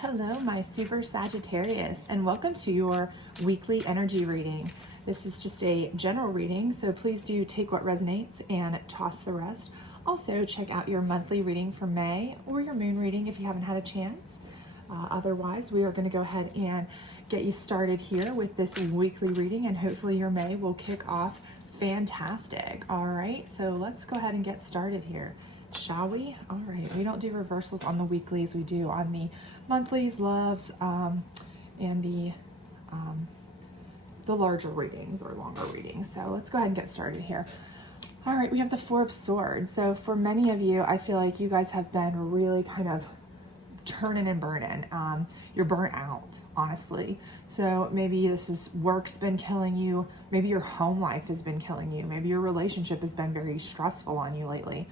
Hello, my super Sagittarius, and welcome to your weekly energy reading. This is just a general reading, so please do take what resonates and toss the rest. Also, check out your monthly reading for May or your moon reading if you haven't had a chance. Otherwise, we are going to go ahead and get you started here with this weekly reading, and hopefully your May will kick off fantastic. All right, so let's go ahead and get started here. Shall we? All right, we don't do reversals on the weeklies, we do on the monthlies, loves, and the larger readings or longer readings. So let's go ahead and get started here. All right, we have the Four of Swords. So for many of you, I feel like you guys have been really kind of turning and burning. You're burnt out, honestly. So maybe this is work's been killing you. Maybe your home life has been killing you. Maybe your relationship has been very stressful on you lately.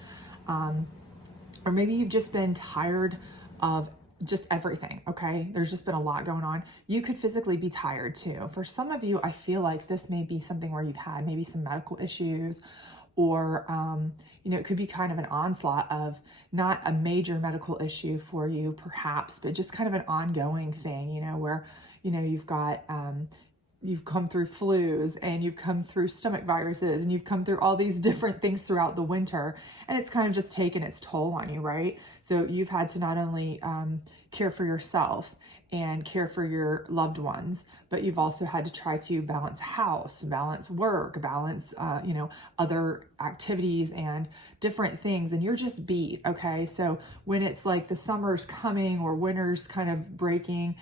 Or maybe you've just been tired of just everything, okay? There's just been a lot going on. You could physically be tired too. For some of you, I feel like this may be something where you've had maybe some medical issues, or, it could be kind of an onslaught of not a major medical issue for you perhaps, but just kind of an ongoing thing, where, you've got, you've come through flus and you've come through stomach viruses and you've come through all these different things throughout the winter, and it's kind of just taken its toll on you, right? So you've had to not only care for yourself and care for your loved ones, but you've also had to try to balance house, balance work, balance, other activities and different things. And you're just beat, okay? So when it's like the summer's coming or winter's kind of breaking,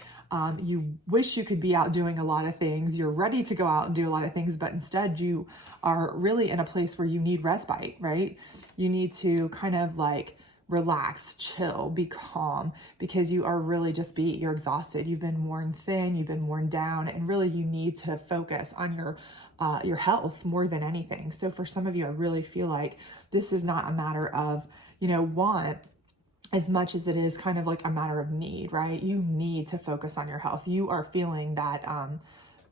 you wish you could be out doing a lot of things. You're ready to go out and do a lot of things, but instead you are really in a place where you need respite, right? You need to kind of like relax, chill, be calm, because you are really just beat. You're exhausted. You've been worn thin. You've been worn down, and really you need to focus on your health more than anything. So for some of you, I really feel like this is not a matter of, want as much as it is kind of like a matter of need, right? You need to focus on your health. You are feeling that,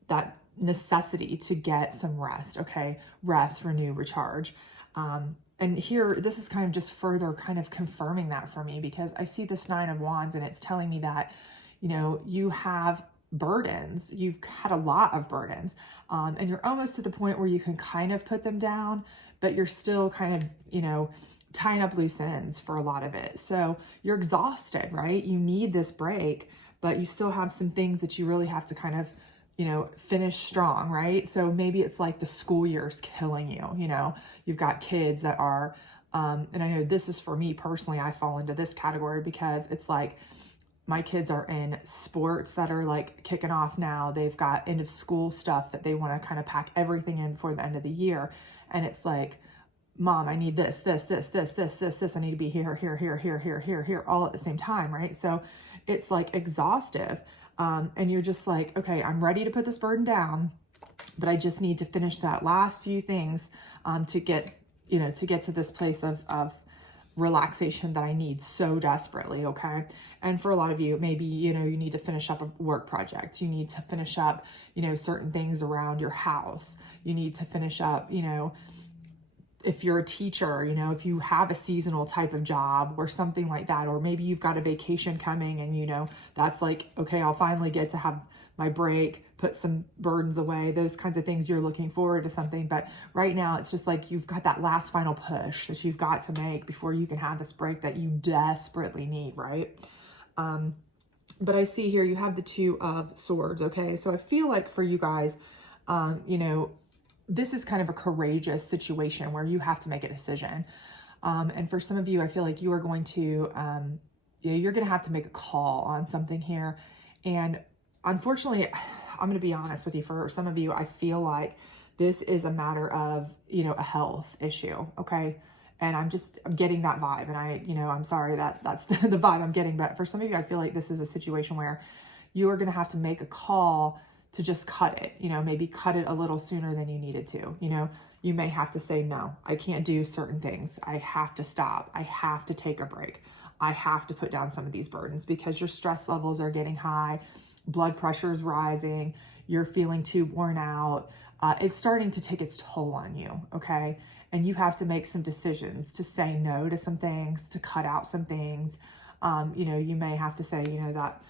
that necessity to get some rest, okay? Rest, renew, recharge. And here, this is kind of just further kind of confirming that for me, because I see this Nine of Wands and it's telling me that, you have burdens. You've had a lot of burdens, and you're almost to the point where you can kind of put them down, but you're still kind of, tying up loose ends for a lot of it. So you're exhausted, right? You need this break, but you still have some things that you really have to kind of, finish strong, right? So maybe it's like the school year's killing you, you've got kids that are, and I know this is for me personally, I fall into this category because it's like my kids are in sports that are like kicking off now. They've got end of school stuff that they want to kind of pack everything in before the end of the year. And it's like, Mom, I need this, I need to be here, all at the same time, right? So it's like exhaustive. And you're just like, okay, I'm ready to put this burden down, but I just need to finish that last few things to get to this place of relaxation that I need so desperately, okay? And for a lot of you, maybe, you need to finish up a work project. You need to finish up, certain things around your house. You need to finish up, if you're a teacher, if you have a seasonal type of job or something like that, or maybe you've got a vacation coming and, that's like, okay, I'll finally get to have my break, put some burdens away, those kinds of things. You're looking forward to something. But right now it's just like, you've got that last final push that you've got to make before you can have this break that you desperately need, right? But I see here you have the Two of Swords, okay? So I feel like for you guys, this is kind of a courageous situation where you have to make a decision. And for some of you, I feel like you are going to, you're going to have to make a call on something here. And unfortunately, I'm going to be honest with you, for some of you, I feel like this is a matter of, a health issue. Okay. And I'm getting that vibe. And I'm sorry that's the vibe I'm getting. But for some of you, I feel like this is a situation where you are going to have to make a call to just cut it, maybe cut it a little sooner than you needed to. You may have to say, no, I can't do certain things. I have to stop. I have to take a break. I have to put down some of these burdens because your stress levels are getting high. Blood pressure is rising. You're feeling too worn out. It's starting to take its toll on you. Okay. And you have to make some decisions to say no to some things, to cut out some things. You may have to say, that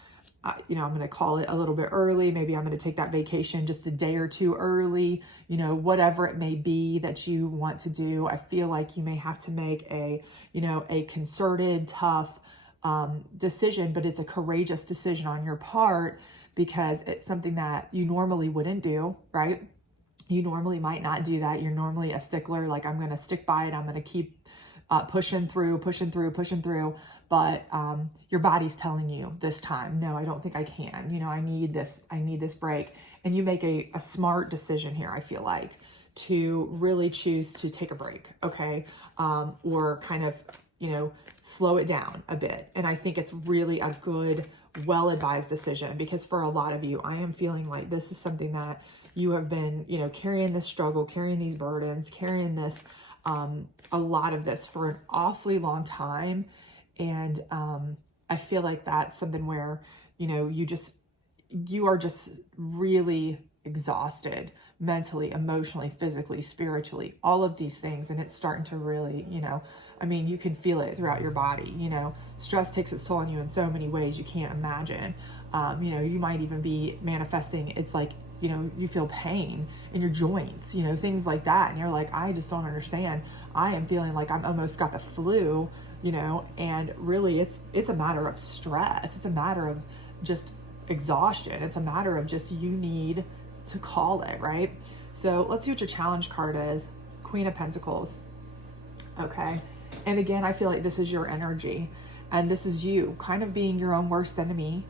you know, I'm going to call it a little bit early. Maybe I'm going to take that vacation just a day or two early, you know, whatever it may be that you want to do. I feel like you may have to make a, you know, a concerted, tough decision, but it's a courageous decision on your part because it's something that you normally wouldn't do, right? You normally might not do that. You're normally a stickler, like I'm going to stick by it. I'm going to keep pushing through. But your body's telling you this time, no, I don't think I can. You know, I need this break. And you make a smart decision here, I feel like, to really choose to take a break, okay? Or kind of, you know, slow it down a bit. And I think it's really a good, well-advised decision because for a lot of you, I am feeling like this is something that you have been, you know, carrying this struggle, carrying these burdens, carrying this, a lot of this for an awfully long time. And I feel like that's something where, you know, you are just really exhausted mentally, emotionally, physically, spiritually, all of these things. And it's starting to really, you know, I mean, you can feel it throughout your body, you know, stress takes its toll on you in so many ways you can't imagine. You know, you might even be manifesting, it's like, you know, you feel pain in your joints, you know, things like that. And you're like, I just don't understand. I am feeling like I'm almost got the flu, you know, and really it's a matter of stress. It's a matter of just exhaustion. It's a matter of just, you need to call it, right? So let's see what your challenge card is. Queen of Pentacles. Okay. And again, I feel like this is your energy and this is you kind of being your own worst enemy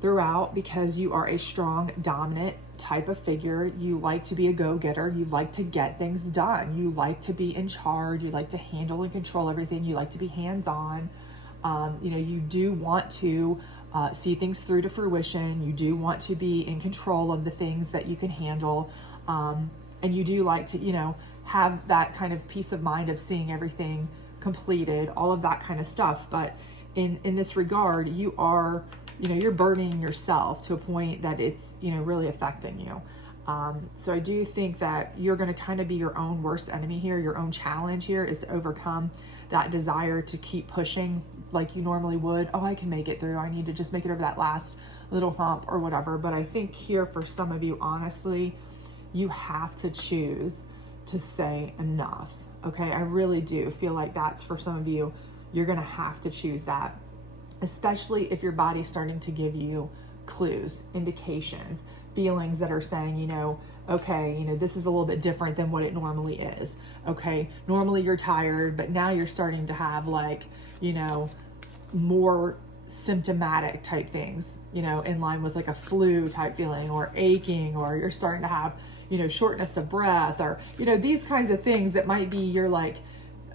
throughout because you are a strong, dominant type of figure. You like to be a go-getter. You like to get things done. You like to be in charge. You like to handle and control everything. You like to be hands-on. You know, you do want to see things through to fruition. You do want to be in control of the things that you can handle. And you do like to, you know, have that kind of peace of mind of seeing everything completed, all of that kind of stuff. But in this regard, you are, you know, you're burdening yourself to a point that it's, you know, really affecting you. So I do think that you're going to kind of be your own worst enemy here. Your own challenge here is to overcome that desire to keep pushing like you normally would. Oh, I can make it through. I need to just make it over that last little hump or whatever. But I think here for some of you, honestly, you have to choose to say enough. Okay. I really do feel like that's for some of you. You're going to have to choose that, especially if your body's starting to give you clues, indications, feelings that are saying, you know, okay, you know, this is a little bit different than what it normally is. Okay. Normally you're tired, but now you're starting to have like, you know, more symptomatic type things, you know, in line with like a flu type feeling or aching, or you're starting to have, you know, shortness of breath, or, you know, these kinds of things that might be, you're like,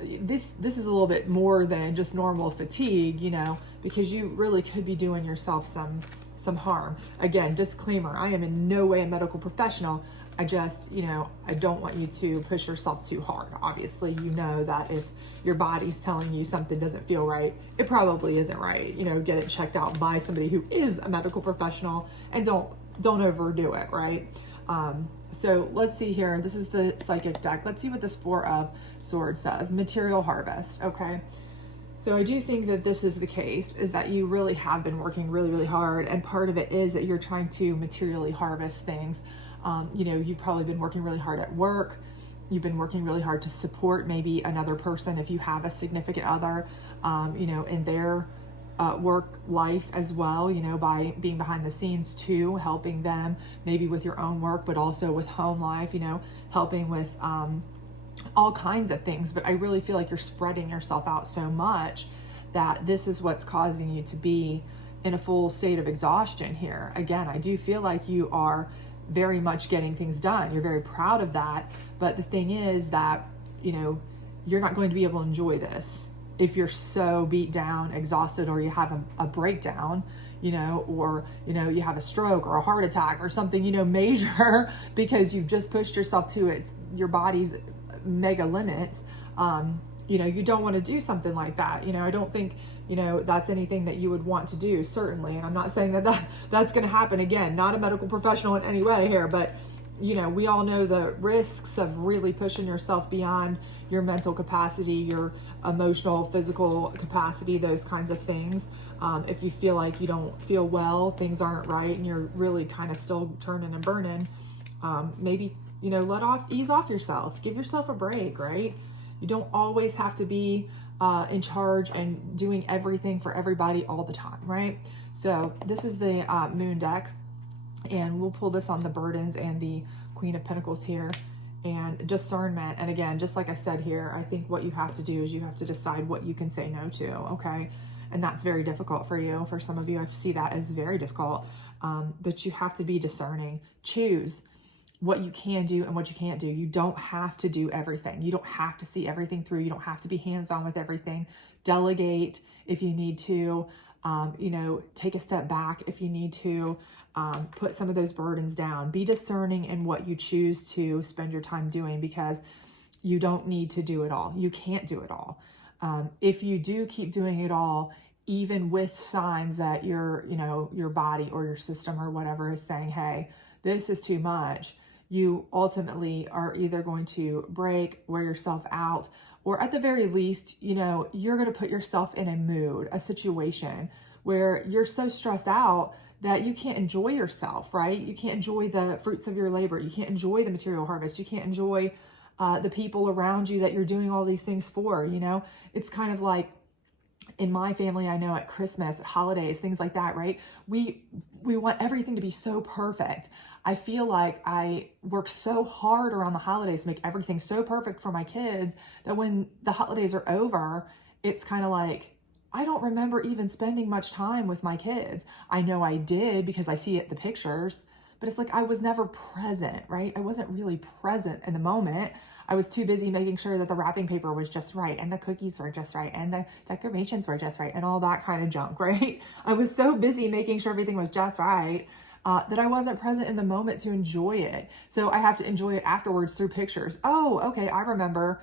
this is a little bit more than just normal fatigue, you know, because you really could be doing yourself some harm. Again, disclaimer, I am in no way a medical professional. I just, you know, I don't want you to push yourself too hard. Obviously, you know that if your body's telling you something doesn't feel right, it probably isn't right. You know, get it checked out by somebody who is a medical professional, and don't overdo it, right? So let's see here. This is the psychic deck. Let's see what this Four of Swords says. Material harvest. Okay. So I do think that this is the case, is that you really have been working really, really hard. And part of it is that you're trying to materially harvest things. You know, you've probably been working really hard at work. You've been working really hard to support maybe another person if you have a significant other, you know, in their work life as well, you know, by being behind the scenes too, helping them maybe with your own work, but also with home life, you know, helping with all kinds of things. But I really feel like you're spreading yourself out so much that this is what's causing you to be in a full state of exhaustion here. Again, I do feel like you are very much getting things done. You're very proud of that. But the thing is that, you know, you're not going to be able to enjoy this if you're so beat down, exhausted, or you have a breakdown, you know, or, you know, you have a stroke or a heart attack or something, you know, major, because you've just pushed yourself to your body's mega limits. You know, you don't want to do something like that. You know, I don't think, you know, that's anything that you would want to do, certainly. And I'm not saying that that's going to happen. Again, not a medical professional in any way here, but you know, we all know the risks of really pushing yourself beyond your mental capacity, your emotional, physical capacity, those kinds of things. If you feel like you don't feel well, things aren't right, and you're really kind of still turning and burning, maybe, you know, ease off yourself, give yourself a break, right? You don't always have to be in charge and doing everything for everybody all the time, right? So this is the moon deck, and we'll pull this on the burdens and the Queen of Pentacles here, and discernment. And again, just like I said here, I think what you have to do is you have to decide what you can say no to, okay? And that's very difficult for you. For some of you, I see that as very difficult, but you have to be discerning. Choose what you can do and what you can't do. You don't have to do everything. You don't have to see everything through. You don't have to be hands-on with everything. Delegate if you need to, you know, take a step back if you need to, put some of those burdens down. Be discerning in what you choose to spend your time doing, because you don't need to do it all. You can't do it all. If you do keep doing it all, even with signs that your, you know, your body or your system or whatever is saying, hey, this is too much, you ultimately are either going to break, wear yourself out, or at the very least, you know, you're going to put yourself in a mood, a situation where you're so stressed out that you can't enjoy yourself, right? You can't enjoy the fruits of your labor. You can't enjoy the material harvest. You can't enjoy the people around you that you're doing all these things for, you know? It's kind of like, in my family, I know at Christmas, at holidays, things like that, right? We want everything to be so perfect. I feel like I work so hard around the holidays to make everything so perfect for my kids that when the holidays are over, it's kind of like, I don't remember even spending much time with my kids. I know I did because I see it in the pictures, but it's like I was never present, right? I wasn't really present in the moment. I was too busy making sure that the wrapping paper was just right, and the cookies were just right, and the decorations were just right, and all that kind of junk, right? I was so busy making sure everything was just right that I wasn't present in the moment to enjoy it. So I have to enjoy it afterwards through pictures. Oh, okay, I remember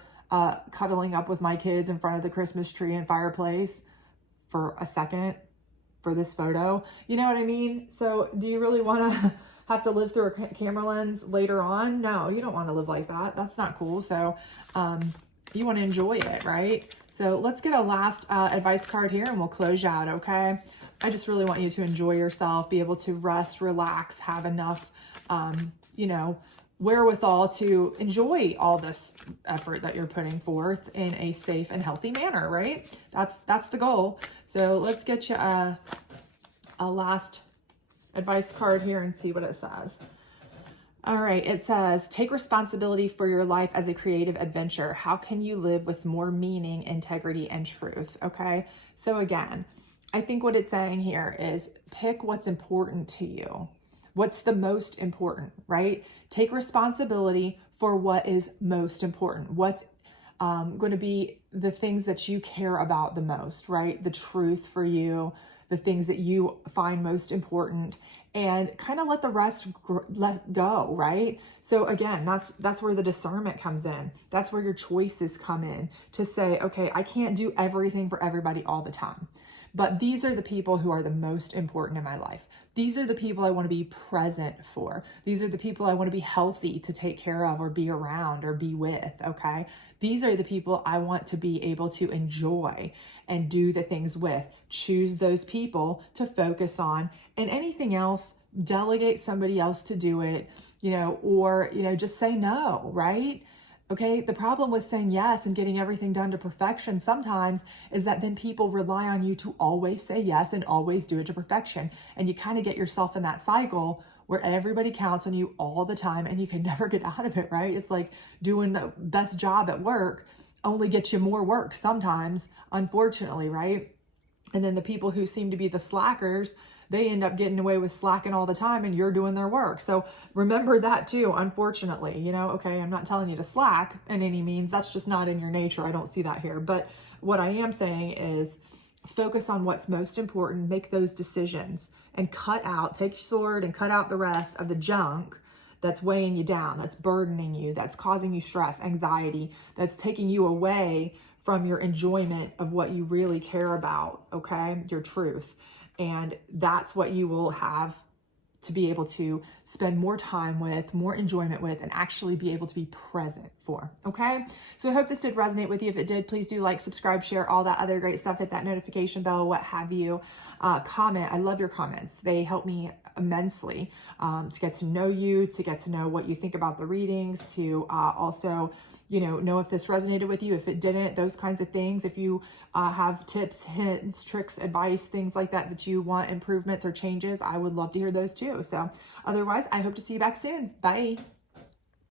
cuddling up with my kids in front of the Christmas tree and fireplace for a second for this photo. You know what I mean? So do you really want to have to live through a camera lens later on? No, you don't want to live like that. That's not cool. So you want to enjoy it, right? So let's get a last advice card here and we'll close you out, okay? I just really want you to enjoy yourself, be able to rest, relax, have enough, you know, wherewithal to enjoy all this effort that you're putting forth in a safe and healthy manner, right? That's the goal. So let's get you a last advice card here and see what it says. All right, it says, take responsibility for your life as a creative adventure. How can you live with more meaning, integrity, and truth? Okay, so again, I think what it's saying here is pick what's important to you. What's the most important, right? Take responsibility for what is most important. What's going to be the things that you care about the most, right? The truth for you, the things that you find most important, and kind of let the rest let go, right? So again, that's where the discernment comes in. That's where your choices come in to say, okay, I can't do everything for everybody all the time, but these are the people who are the most important in my life. These are the people I want to be present for. These are the people I want to be healthy to take care of or be around or be with, okay? These are the people I want to be able to enjoy and do the things with. Choose those people to focus on, and anything else, delegate somebody else to do it, you know, or, you know, just say no, right? Okay, the problem with saying yes and getting everything done to perfection sometimes is that then people rely on you to always say yes and always do it to perfection. And you kind of get yourself in that cycle where everybody counts on you all the time and you can never get out of it, right? It's like doing the best job at work only gets you more work sometimes, unfortunately, right? And then the people who seem to be the slackers, they end up getting away with slacking all the time and you're doing their work. So remember that too, unfortunately, you know, okay, I'm not telling you to slack in any means. That's just not in your nature. I don't see that here. But what I am saying is focus on what's most important, make those decisions and take your sword and cut out the rest of the junk that's weighing you down, that's burdening you, that's causing you stress, anxiety, that's taking you away from your enjoyment of what you really care about, okay? Your truth. And that's what you will have to be able to spend more time with, more enjoyment with, and actually be able to be present for, okay? So I hope this did resonate with you. If it did, please do like, subscribe, share, all that other great stuff, hit that notification bell, what have you. Comment, I love your comments. They help me immensely to get to know you, to get to know what you think about the readings, to also, know if this resonated with you, if it didn't, those kinds of things. If you have tips, hints, tricks, advice, things like that that you want improvements or changes, I would love to hear those too. So otherwise, I hope to see you back soon. Bye.